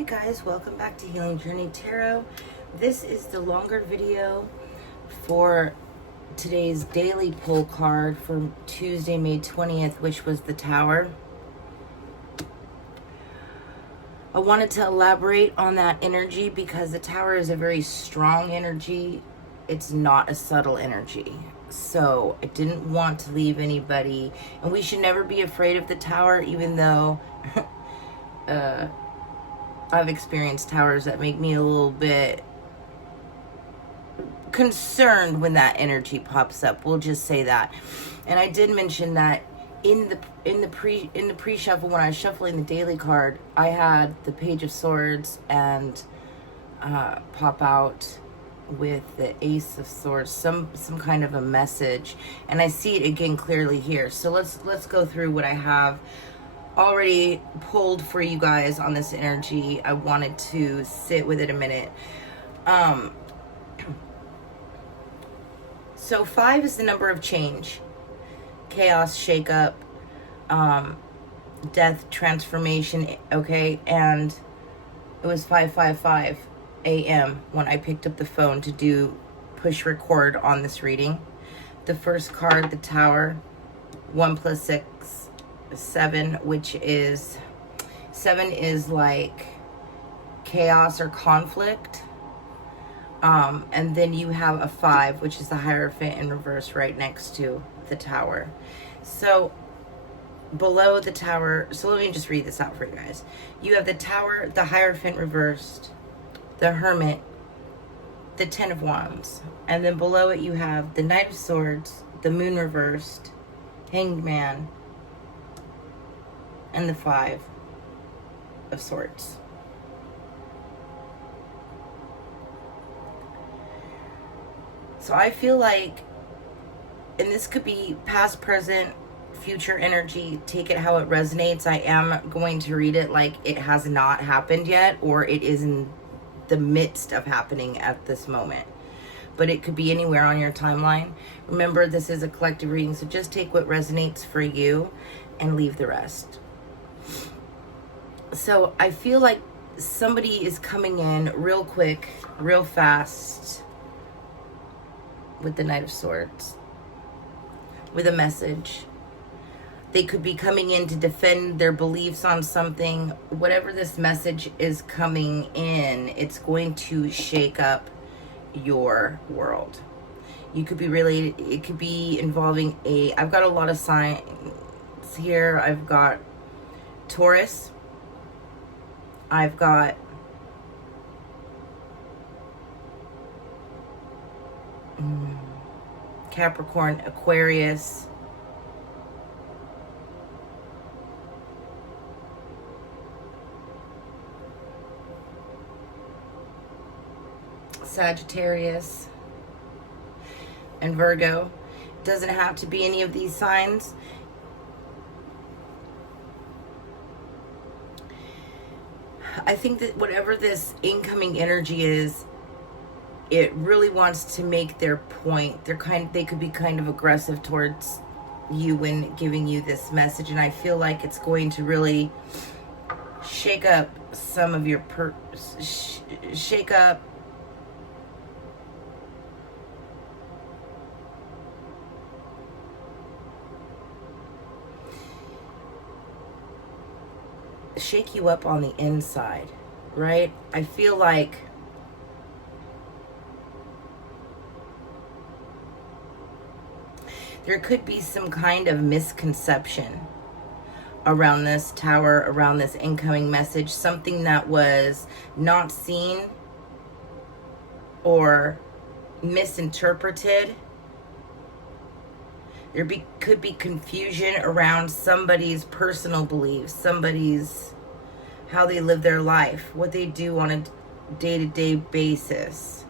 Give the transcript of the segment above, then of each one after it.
Hi guys, welcome back to Healing Journey Tarot. This is the longer video for today's daily pull card for Tuesday, May 20th, which was the Tower. I wanted to elaborate on that energy because the Tower is a very strong energy. It's not a subtle energy. So I didn't want to leave anybody, and we should never be afraid of the Tower, even though I've experienced towers that make me a little bit concerned when that energy pops up. We'll just say that. And I did mention that in the pre-shuffle, when I was shuffling the daily card, I had the Page of Swords and pop out with the Ace of Swords, some kind of a message, and I see it again clearly here. So let's go through what I have already pulled for you guys on this energy. I wanted to sit with it a minute. So 5 is the number of change, chaos, shakeup, death, transformation. Okay, and it was 5:55 a.m. when I picked up the phone to push record on this reading. The first card, the Tower, 1 + 6, 7, which is 7 is like chaos or conflict. And then you have a 5, which is the Hierophant in reverse right next to the Tower. So below the Tower, so let me just read this out for you guys. You have the Tower, the Hierophant reversed, the Hermit, the 10 of Wands, and then below it you have the Knight of Swords, the Moon reversed, Hanged Man, and the 5 of Swords. So I feel like, and this could be past, present, future energy, take it how it resonates. I am going to read it like it has not happened yet, or it is in the midst of happening at this moment. But it could be anywhere on your timeline. Remember, this is a collective reading, so just take what resonates for you and leave the rest. So I feel like somebody is coming in real quick, real fast with the Knight of Swords, with a message. They could be coming in to defend their beliefs on something. Whatever this message is coming in, it's going to shake up your world. You could be related, it could be involving I've got a lot of signs here. I've got Taurus. I've got Capricorn, Aquarius, Sagittarius, and Virgo. Doesn't have to be any of these signs. I think that whatever this incoming energy is, it really wants to make their point. They could be kind of aggressive towards you when giving you this message, and I feel like it's going to really shake up some of your shake you up on the inside, right? I feel like there could be some kind of misconception around this Tower, around this incoming message, something that was not seen or misinterpreted. There could be confusion around somebody's personal beliefs, how they live their life, what they do on a day-to-day basis.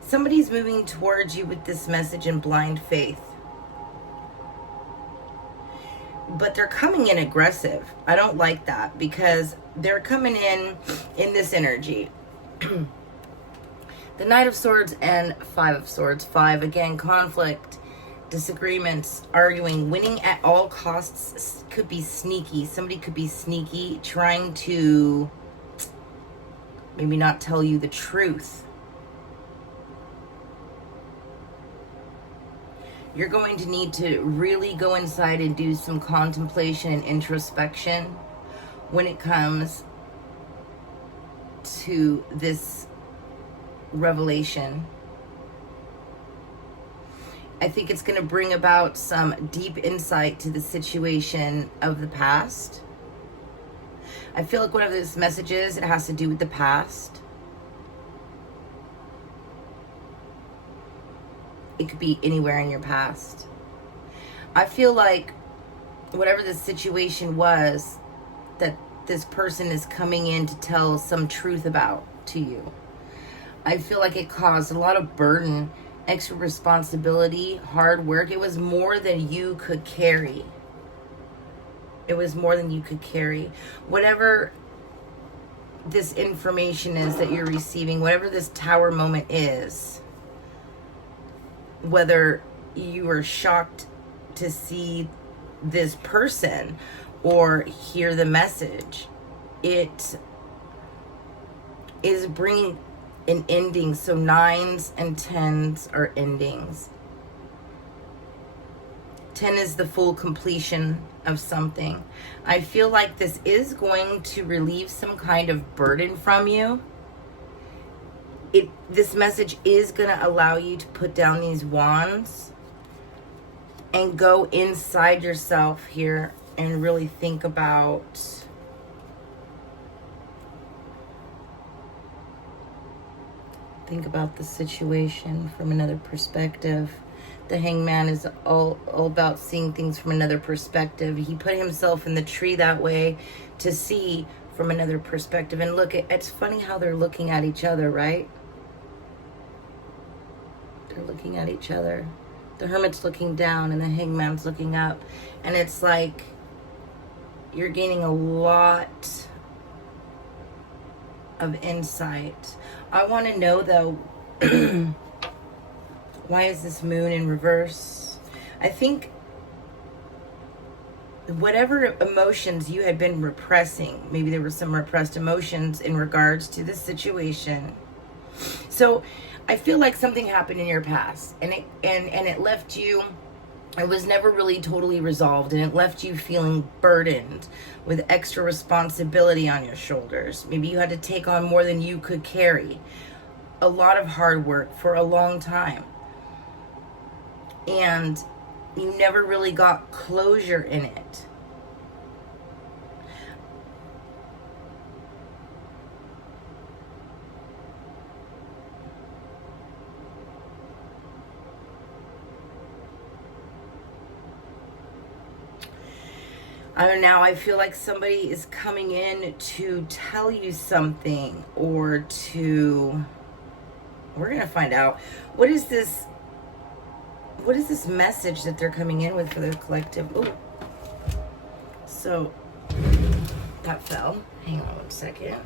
Somebody's moving towards you with this message in blind faith. But they're coming in aggressive. I don't like that, because they're coming in this energy. The Knight of Swords and 5 of Swords. 5, again, conflict, disagreements, arguing, winning at all costs could be sneaky. Somebody could be sneaky, trying to maybe not tell you the truth. You're going to need to really go inside and do some contemplation and introspection when it comes to this revelation. I think it's going to bring about some deep insight to the situation of the past. I feel like whatever this message is, it has to do with the past. It could be anywhere in your past. I feel like whatever the situation was that this person is coming in to tell some truth about to you, I feel like it caused a lot of burden, extra responsibility, hard work. It was more than you could carry. It was more than you could carry. Whatever this information is that you're receiving, whatever this tower moment is, whether you were shocked to see this person or hear the message, it is bringing an ending. So 9s and 10s are endings. 10 is the full completion of something. I feel like this is going to relieve some kind of burden from you. This message is going to allow you to put down these wands and go inside yourself here and really think about the situation from another perspective. The Hangman is all about seeing things from another perspective. He put himself in the tree that way to see from another perspective. And look, it's funny how they're looking at each other, right? They're looking at each other. The Hermit's looking down and the Hangman's looking up. And it's like you're gaining a lot of insight. I want to know, though, why is this moon in reverse? I think whatever emotions you had been repressing, maybe there were some repressed emotions in regards to this situation. So I feel like something happened in your past, and it left you, it was never really totally resolved, and it left you feeling burdened with extra responsibility on your shoulders. Maybe you had to take on more than you could carry. A lot of hard work for a long time. And you never really got closure in it. I don't know, I feel like somebody is coming in to tell you something, or to, we're going to find out. What is this message that they're coming in with for their collective? Ooh. So, that fell. Hang on 1 second.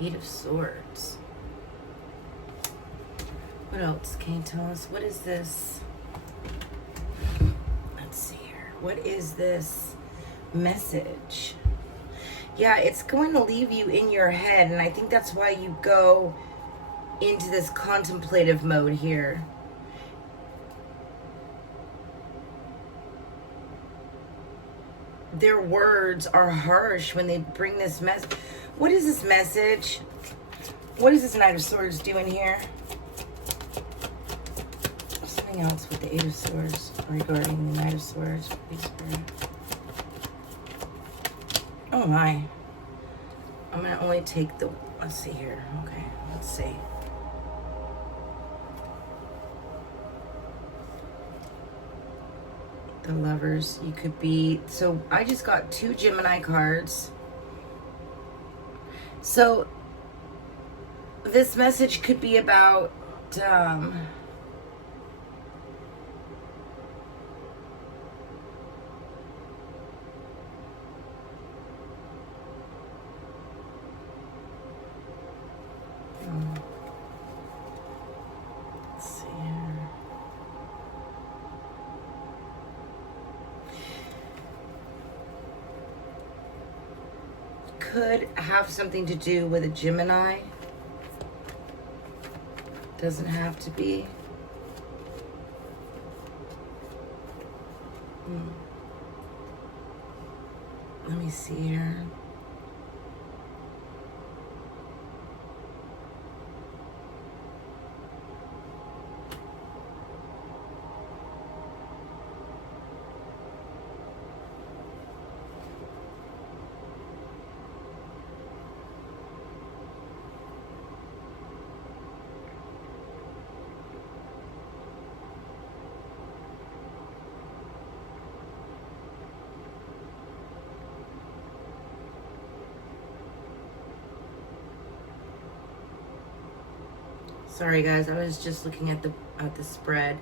Eight of Swords. What else can you tell us? What is this? Let's see here. What is this message? Yeah, it's going to leave you in your head, and I think that's why you go into this contemplative mode here. Their words are harsh when they bring this message. What is this message? What is this Knight of Swords doing here? Something else with the Eight of Swords regarding the Knight of Swords. Oh my. I'm going to only take the... Let's see here. Okay, let's see. The Lovers. You could be... So I just got 2 Gemini cards. So this message could be about... could have something to do with a Gemini. Doesn't have to be. Let me see here. Sorry guys, I was just looking at the spread.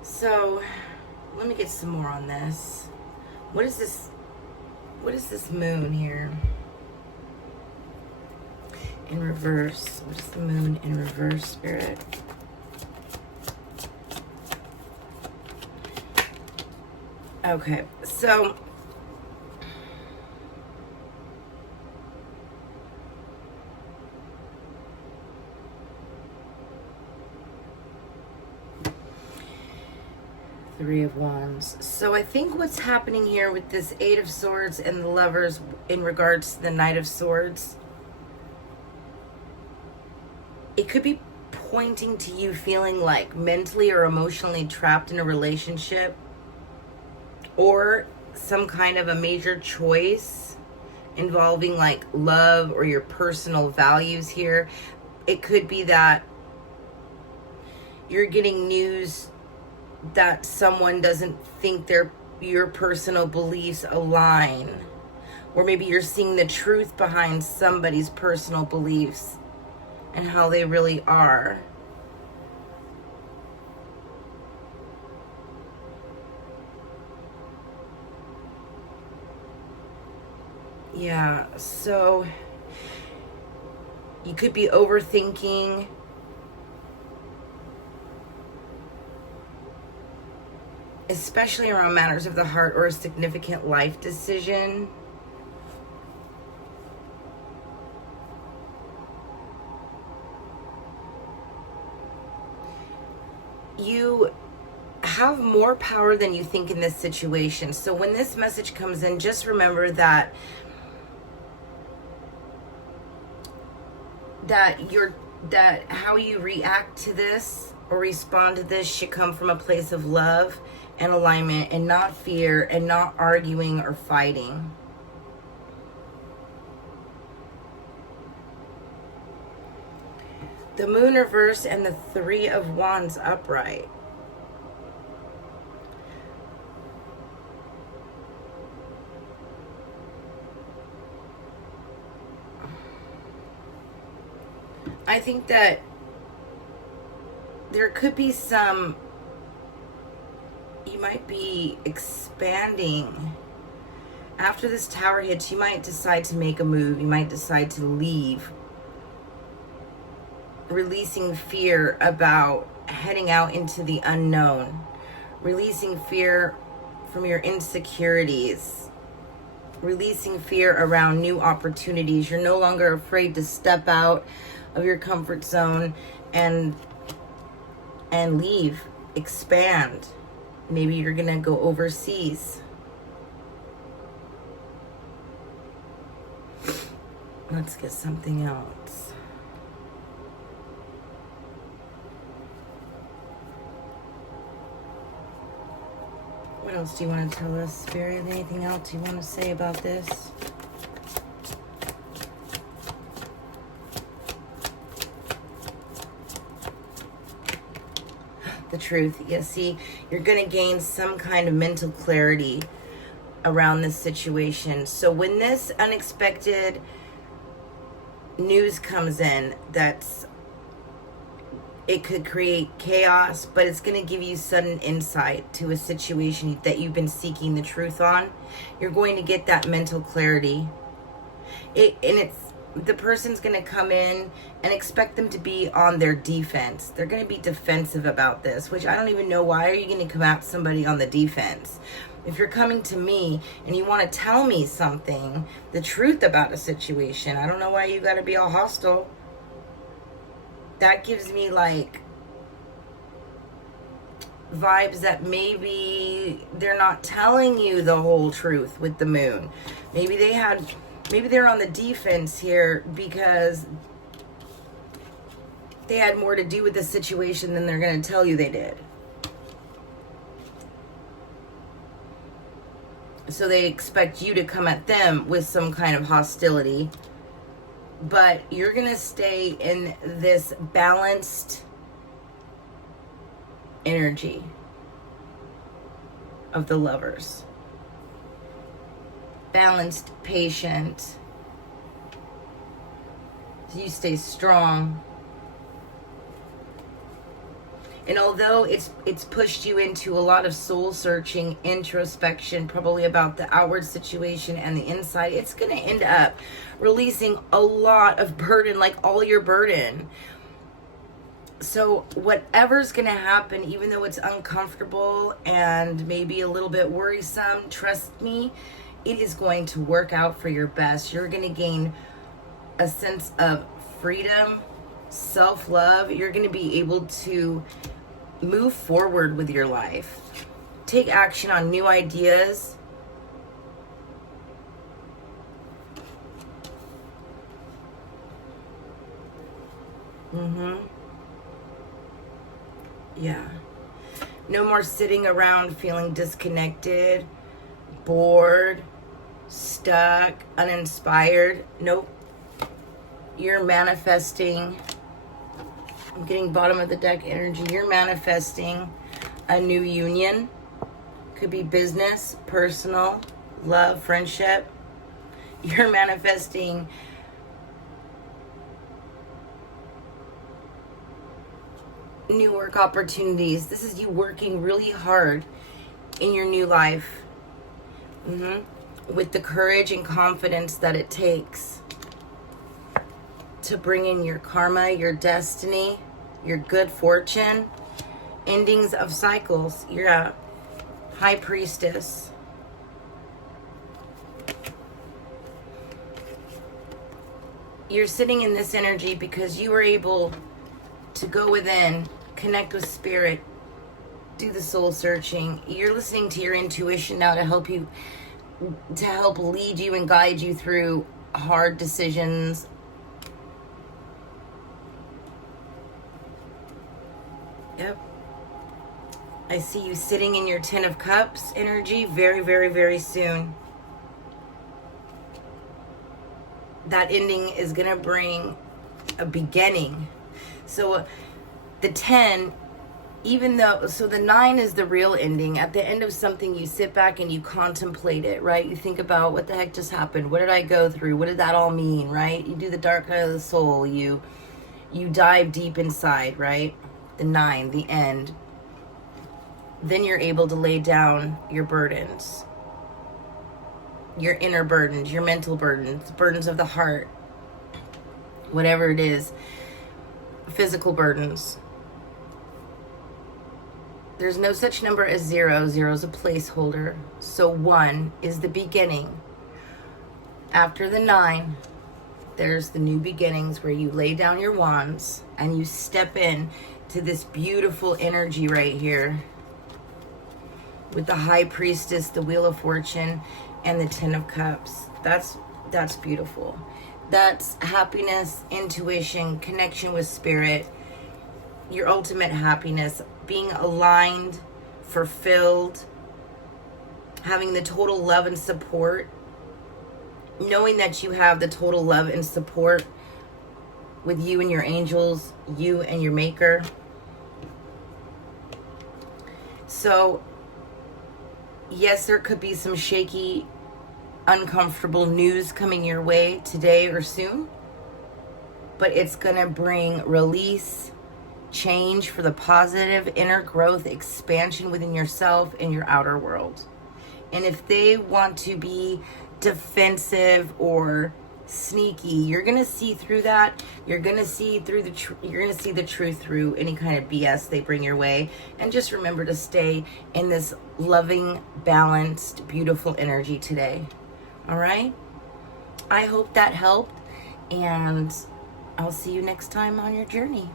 So let me get some more on this. What is this? What is this moon here? In reverse. What is the moon in reverse, Spirit? Okay, so Three of Wands. So I think what's happening here with this Eight of Swords and the Lovers in regards to the Knight of Swords, it could be pointing to you feeling like mentally or emotionally trapped in a relationship or some kind of a major choice involving like love or your personal values here. It could be that you're getting news that someone doesn't think your personal beliefs align, or maybe you're seeing the truth behind somebody's personal beliefs and how they really are. Yeah, so you could be overthinking. Especially around matters of the heart or a significant life decision. You have more power than you think in this situation. So when this message comes in, just remember that how you react to this or respond to this should come from a place of love and alignment and not fear and not arguing or fighting. The Moon reverse and the Three of Wands upright. I think that there could be some, you might be expanding. After this Tower hits, you might decide to make a move. You might decide to leave. Releasing fear about heading out into the unknown. Releasing fear from your insecurities. Releasing fear around new opportunities. You're no longer afraid to step out of your comfort zone and leave, expand. Maybe you're gonna go overseas. Let's get something else. What else do you want to tell us, Spirit? Anything else you want to say about this? The Truth. Yeah, see, you're going to gain some kind of mental clarity around this situation. So when this unexpected news comes in, it could create chaos, but it's going to give you sudden insight to a situation that you've been seeking the truth on. You're going to get that mental clarity. the person's going to come in and expect them to be on their defense. They're going to be defensive about this, which I don't even know. Why are you going to come at somebody on the defense? If you're coming to me and you want to tell me something, the truth about a situation, I don't know why you got to be all hostile. That gives me like vibes that maybe they're not telling you the whole truth with the moon. Maybe they're on the defense here because they had more to do with the situation than they're going to tell you they did. So they expect you to come at them with some kind of hostility. But you're going to stay in this balanced energy of the Lovers. Balanced, patient. So you stay strong. And although it's pushed you into a lot of soul searching, introspection, probably about the outward situation and the inside, it's going to end up releasing a lot of burden, like all your burden. So whatever's going to happen, even though it's uncomfortable and maybe a little bit worrisome, trust me, it is going to work out for your best. You're going to gain a sense of freedom, self-love. You're going to be able to move forward with your life. Take action on new ideas. Yeah. No more sitting around feeling disconnected, bored, stuck, uninspired. Nope. You're manifesting. I'm getting bottom of the deck energy. You're manifesting a new union. Could be business, personal, love, friendship. You're manifesting new work opportunities. This is you working really hard in your new life. With the courage and confidence that it takes to bring in your karma, your destiny, your good fortune, endings of cycles. You're a high priestess. You're sitting in this energy because you were able to go within, connect with spirit, do the soul searching. You're listening to your intuition now to help lead you and guide you through hard decisions. Yep. I see you sitting in your 10 of Cups energy very, very, very soon. That ending is going to bring a beginning. So the 10, the 9 is the real ending. At the end of something, you sit back and you contemplate it, right? You think about what the heck just happened? What did I go through? What did that all mean, right? You do the dark night of the soul. You dive deep inside, right? The 9, the end. Then you're able to lay down your burdens. Your inner burdens, your mental burdens, burdens of the heart. Whatever it is. Physical burdens. There's no such number as 0. 0 is a placeholder. So 1 is the beginning. After the 9, there's the new beginnings where you lay down your wands and you step in to this beautiful energy right here with the High Priestess, the Wheel of Fortune, and the 10 of Cups. That's beautiful. That's happiness, intuition, connection with spirit, your ultimate happiness, being aligned, fulfilled, having the total love and support, knowing that you have the total love and support with you and your angels, you and your maker. So, yes, there could be some shaky, uncomfortable news coming your way today or soon, but it's gonna bring release, change for the positive, inner growth, expansion within yourself and your outer world. And if they want to be defensive or sneaky. You're gonna see through that. You're gonna see through you're gonna see the truth through any kind of BS they bring your way. And just remember to stay in this loving, balanced, beautiful energy today. All right? I hope that helped, and I'll see you next time on your journey.